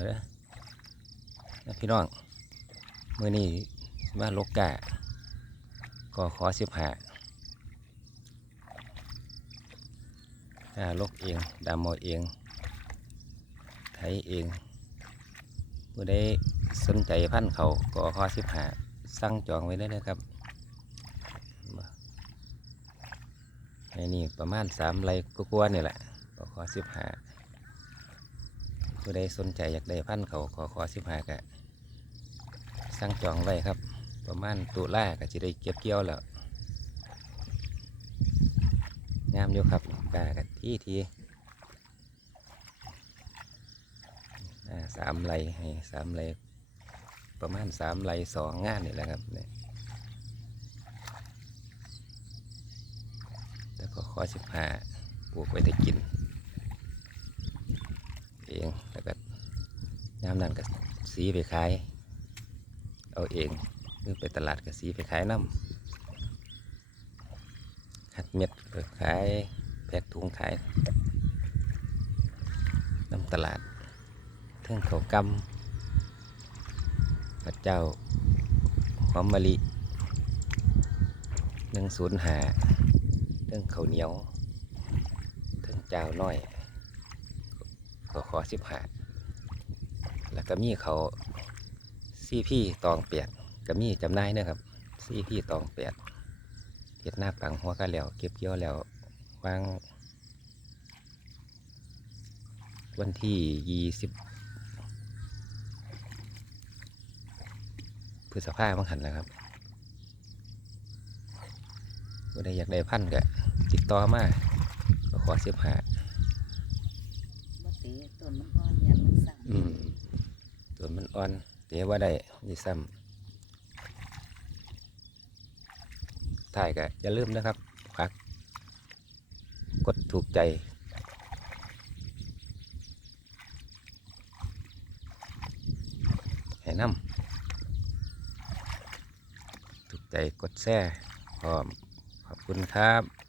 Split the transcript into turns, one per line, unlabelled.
นะเด้อนะพี่น้องมื่อนี้สิมาลกกะก็ขอสิบหาอ่าลกเองดำเอเอง ไถเองผู้ใดสนใจพันเขาก็ขอสิบหาสั่งจองไว้ได้เลยครับไอ้นี่ประมาณสามไรกว่าๆนี่แหละก็ขอสิบหา ผู้ใดสนใจอยากได้พันธุ์เขาขอขอสิบหากะสั่งจองไว้ครับ ประมาณตุลาก็จะได้เก็บเกี่ยวแล้วงามอยู่ครับกากันที่ทีสามไรให้สามไรประมาณสามไรสองงานนี่แหละครับเนี่ยแต่ก็ขอสิบห้าปลูกไว้ได้กิน เองแล้วก็ ยามนั้นก็สีไปขาย เอาเองหรือไปตลาดก็สีไปขายน้ำคัดเม็ดไปขายแพ็คถุงขายน้ำตลาดเทิงเขากำพระเจ้าหอมมะลิหนึ่งศูนย์หาเรื่องข้าเหนียวเทิงเจ้าน้อยก็ขอสิบหา แล้วก็มีเขาซีพี่ตองเปียกก็มีจำหน่ยนะครับซีพี่ตองเปียกเห็ดหน้าปังหัวกันแล้ว เก็บเกี่ยวแล้ววาง วันที่ยี่สิบพฤษภาคมหันนะครับก็ได้อยากได้พันก็ติดต่อมาก็ขอเสิบหา
บ่ถือต้นมันอ่อนยันมันสั่ง
อืมตัวมัน อ่อนเดี๋ยวว่าได้นี่ซ้ำถ่ายก็อย่าลืมนะครับฝากกดถูกใจ ให้นำถูกใจกดแชร์พร้อมขอบคุณครับ